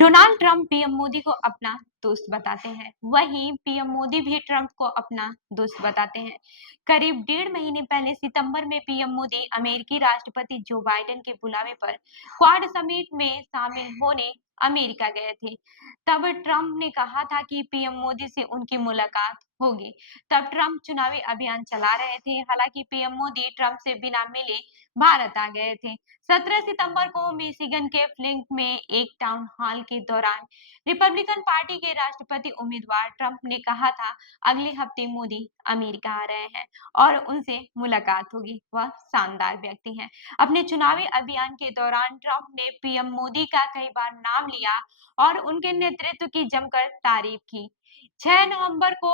Donald Trump PM Modi को अपना दोस्त बताते हैं। वहीं पीएम मोदी भी ट्रंप को अपना दोस्त बताते हैं। करीब 1.5 महीने पहले सितंबर में पीएम मोदी अमेरिकी राष्ट्रपति जो बाइडेन के बुलावे पर क्वाड समिट में शामिल होने अमेरिका गए थे। तब ट्रंप ने कहा था कि पीएम मोदी से उनकी मुलाकात होगी। तब ट्रंप चुनावी अभियान चला रहे थे। हालांकि पीएम मोदी ट्रंप से बिना मिले भारत आ गए थे। 17 सितंबर को मिशिगन के फ्लिंट में एक टाउन हॉल के दौरान रिपब्लिकन पार्टी के राष्ट्रपति उम्मीदवार ट्रंप ने कहा था, अगले हफ्ते मोदी अमेरिका आ रहे हैं और उनसे मुलाकात होगी। वह शानदार व्यक्ति हैं। अपने चुनावी अभियान के दौरान ट्रंप ने पीएम मोदी का कई बार नाम लिया और उनके नेतृत्व की जमकर तारीफ की। 6 नवंबर को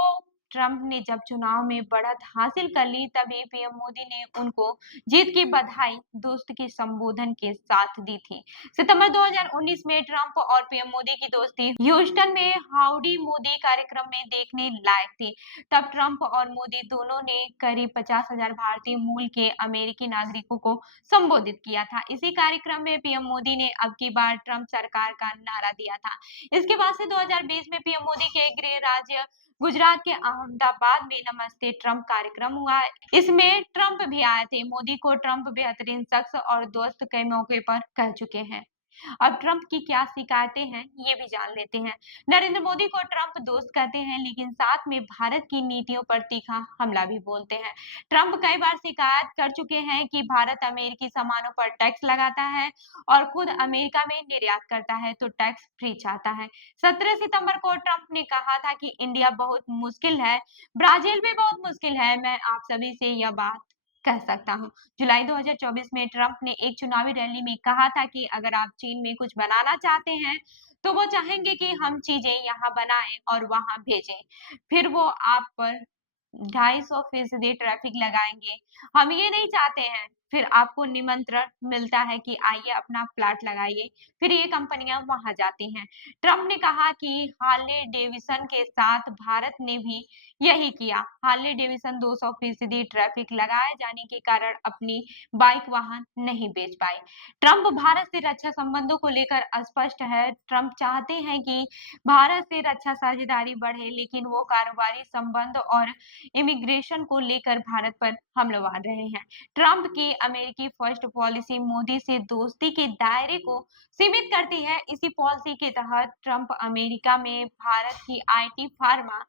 ट्रंप ने जब चुनाव में बढ़त हासिल कर ली, तभी पीएम मोदी ने उनको जीत की बधाई दोस्त के संबोधन के साथ दी थी। सितंबर 2019 में ट्रंप और पीएम मोदी की दोस्ती ह्यूस्टन में हाउडी मोदी कार्यक्रम में देखने लायक थी। तब ट्रंप और मोदी दोनों ने करीब 50,000 भारतीय मूल के अमेरिकी नागरिकों को संबोधित किया था। इसी कार्यक्रम में पीएम मोदी ने अब की बार ट्रंप सरकार का नारा दिया था। इसके बाद से 2020 में पीएम मोदी के गृह राज्य गुजरात के अहमदाबाद में नमस्ते ट्रंप कार्यक्रम हुआ। इसमें ट्रंप भी आए थे। मोदी को ट्रंप बेहतरीन शख्स और दोस्त कई मौके पर कह चुके हैं। अब ट्रंप की क्या शिकायतें हैं, ये भी जान लेते हैं। नरेंद्र मोदी को ट्रंप दोस्त कहते हैं, लेकिन साथ में भारत की नीतियों पर तीखा हमला भी बोलते हैं। ट्रंप कई बार शिकायत कर चुके हैं कि भारत अमेरिकी सामानों पर टैक्स लगाता है और खुद अमेरिका में निर्यात करता है तो टैक्स फ्री चाहता है। 17 सितंबर को ट्रंप ने कहा था कि इंडिया बहुत मुश्किल है, ब्राजील भी बहुत मुश्किल है, मैं आप सभी से यह बात कह सकता हूँ। जुलाई 2024 में ट्रंप ने एक चुनावी रैली में कहा था कि अगर आप चीन में कुछ बनाना चाहते हैं, तो वो चाहेंगे कि हम चीजें यहाँ बनाएं और वहां भेजें। फिर वो आप पर 250% ट्रैफिक लगाएंगे। हम ये नहीं चाहते हैं। फिर आपको निमंत्रण मिलता है कि आइए अपना प्लाट लगाइए। फिर ये कंपनियां वहां जाती हैं। ट्रंप ने कहा कि हार्ले डेविसन के साथ भारत ने भी यही किया। हार्ले डेविसन 200% ट्रैफिक लगाए जाने के कारण अपनी बाइक वाहन नहीं बेच पाए। ट्रंप भारत से रक्षा संबंधों को लेकर अस्पष्ट है। ट्रंप चाहते हैं कि भारत से रक्षा साझेदारी बढ़े, लेकिन वो कारोबारी संबंध और इमिग्रेशन को लेकर भारत पर हमलावर रहे हैं। ट्रंप की अमेरिकी फर्स्ट पॉलिसी मोदी से दोस्ती के दायरे को सीमित करती है। इसी पॉलिसी के तहत ट्रंप अमेरिका में भारत की आईटी, फार्मा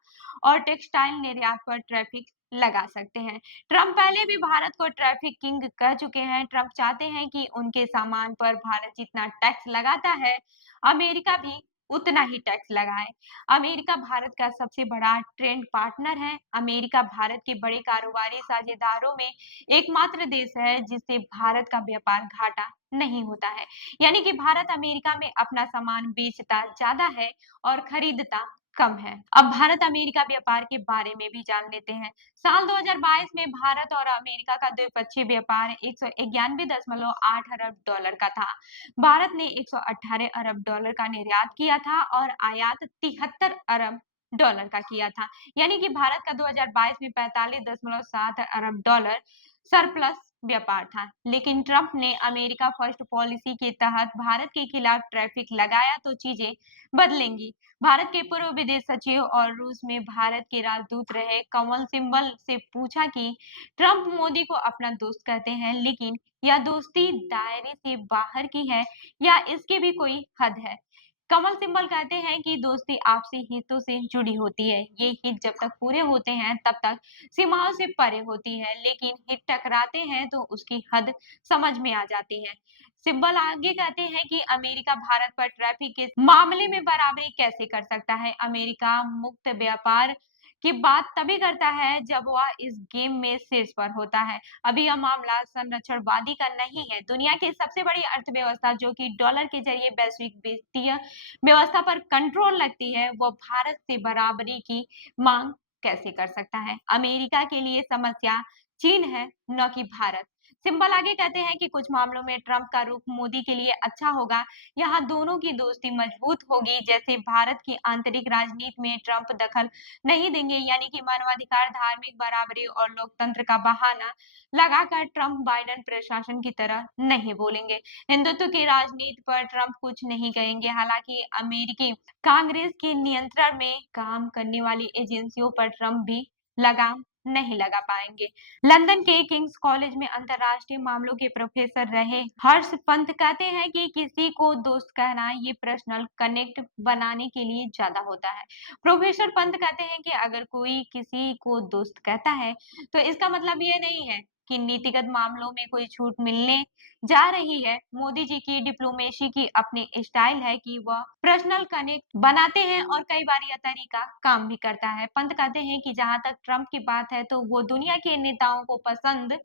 और टेक्सटाइल निर्यात पर टैरिफ लगा सकते हैं। ट्रंप पहले भी भारत को ट्रैफिक किंग कह चुके हैं। ट्रंप चाहते हैं कि उनके सामान पर भारत जितना टैक्स लगाता है, अमेरिका भी उतना ही टैक्स लगाए। अमेरिका भारत का सबसे बड़ा ट्रेड पार्टनर है। अमेरिका भारत के बड़े कारोबारी साझेदारों में एकमात्र देश है जिससे भारत का व्यापार घाटा नहीं होता है। यानी कि भारत अमेरिका में अपना सामान बेचता ज्यादा है और खरीदता कम है। अब भारत अमेरिका व्यापार के बारे में भी जान लेते हैं। साल 2022 में भारत और अमेरिका का द्विपक्षीय व्यापार 191.8 अरब डॉलर का था। भारत ने 118 अरब डॉलर का निर्यात किया था और आयात 73 अरब डॉलर का किया था। यानी कि भारत का 2022 में 45.7 अरब डॉलर सरप्लस व्यापार था। लेकिन ट्रंप ने अमेरिका फर्स्ट पॉलिसी के तहत भारत के खिलाफ ट्रैफिक लगाया तो चीजें बदलेंगी। भारत के पूर्व विदेश सचिव और रूस में भारत के राजदूत रहे कमल सिब्बल से पूछा कि ट्रंप मोदी को अपना दोस्त कहते हैं, लेकिन यह दोस्ती दायरे से बाहर की है या इसकी भी कोई हद है? कमल सिब्बल कहते हैं कि दोस्ती आपसी हितों से जुड़ी होती है। ये हित जब तक पूरे होते हैं तब तक सीमाओं से परे होती है, लेकिन हित टकराते हैं तो उसकी हद समझ में आ जाती है। सिब्बल आगे कहते हैं कि अमेरिका भारत पर ट्रैफिक के मामले में बराबरी कैसे कर सकता है? अमेरिका मुक्त व्यापार की बात तभी करता है जब वह इस गेम में शीर्ष पर होता है। अभी यह मामला संरक्षणवादी का नहीं है। दुनिया की सबसे बड़ी अर्थव्यवस्था जो कि डॉलर के जरिए वैश्विक वित्तीय व्यवस्था पर कंट्रोल रखती है, वो भारत से बराबरी की मांग कैसे कर सकता है? अमेरिका के लिए समस्या चीन है, न कि भारत। सिंबल आगे कहते हैं कि कुछ मामलों में ट्रंप का रुख मोदी के लिए अच्छा होगा। यहाँ दोनों की दोस्ती मजबूत होगी, जैसे भारत की आंतरिक राजनीति में ट्रंप दखल नहीं देंगे, यानी कि मानवाधिकार, धार्मिक बराबरी और लोकतंत्र का बहाना लगाकर ट्रंप बाइडेन प्रशासन की तरह नहीं बोलेंगे। हिंदुत्व की राजनीति पर ट्रंप कुछ नहीं कहेंगे। हालांकि अमेरिकी कांग्रेस के नियंत्रण में काम करने वाली एजेंसियों पर ट्रंप भी लगाम नहीं लगा पाएंगे। लंदन के किंग्स कॉलेज में अंतर्राष्ट्रीय मामलों के प्रोफेसर रहे हर्ष पंत कहते हैं कि किसी को दोस्त कहना ये पर्सनल कनेक्ट बनाने के लिए ज्यादा होता है। प्रोफेसर पंत कहते हैं कि अगर कोई किसी को दोस्त कहता है तो इसका मतलब ये नहीं है कि नीतिगत मामलों में कोई छूट मिलने जा रही है। मोदी जी की डिप्लोमेसी की अपनी स्टाइल है कि वह पर्सनल कनेक्ट बनाते हैं और कई बार यह तरीका काम भी करता है। पंत कहते हैं कि जहां तक ट्रंप की बात है तो वो दुनिया के नेताओं को पसंद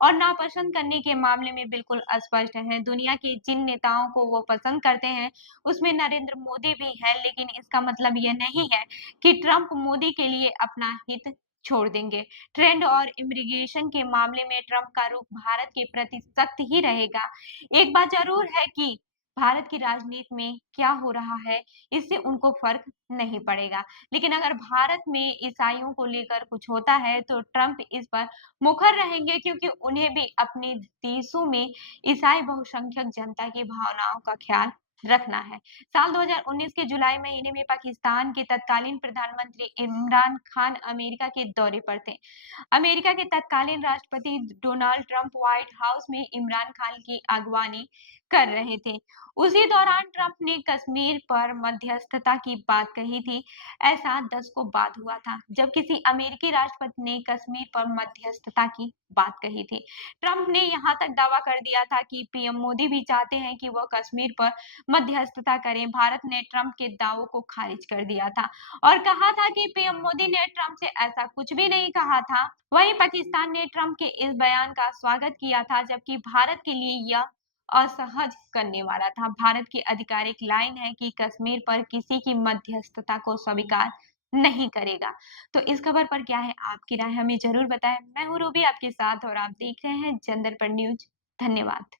और नापसंद करने के मामले में बिल्कुल स्पष्ट है। दुनिया के जिन नेताओं को वो पसंद करते हैं उसमें नरेंद्र मोदी भी है, लेकिन इसका मतलब यह नहीं है कि ट्रंप मोदी के लिए अपना हित छोड़ देंगे। ट्रेंड और इमिग्रेशन के मामले में ट्रंप का रुख भारत के प्रति सख्त ही रहेगा। एक बात जरूर है कि भारत की राजनीति में क्या हो रहा है इससे उनको फर्क नहीं पड़ेगा, लेकिन अगर भारत में ईसाइयों को लेकर कुछ होता है तो ट्रंप इस पर मुखर रहेंगे, क्योंकि उन्हें भी अपने देशों में ईसाई बहुसंख्यक जनता की भावनाओं का ख्याल रखना है। साल 2019 के जुलाई महीने में पाकिस्तान के तत्कालीन प्रधानमंत्री इमरान खान अमेरिका के दौरे पर थे। अमेरिका के तत्कालीन राष्ट्रपति डोनाल्ड ट्रंप व्हाइट हाउस में इमरान खान की अगवानी कर रहे थे। उसी दौरान ट्रंप ने कश्मीर पर मध्यस्थता की बात कही थी। ऐसा दशकों बाद हुआ था जब किसी अमेरिकी राष्ट्रपति ने कश्मीर पर मध्यस्थता की बात कही थी। ट्रंप ने यहां तक दावा कर दिया था कि पीएम मोदी भी चाहते हैं कि वह कश्मीर पर मध्यस्थता करें। भारत ने ट्रंप के दावों को खारिज कर दिया था और कहा था कि पीएम मोदी ने ट्रंप से ऐसा कुछ भी नहीं कहा था। वहीं पाकिस्तान ने ट्रंप के इस बयान का स्वागत किया था, जबकि भारत के लिए यह असहज करने वाला था। भारत की आधिकारिक लाइन है कि कश्मीर पर किसी की मध्यस्थता को स्वीकार नहीं करेगा। तो इस खबर पर क्या है आपकी राय, हमें जरूर बताएं। मैं हूँ रूबी आपके साथ और आप देख रहे हैं जनदर्पण न्यूज। धन्यवाद।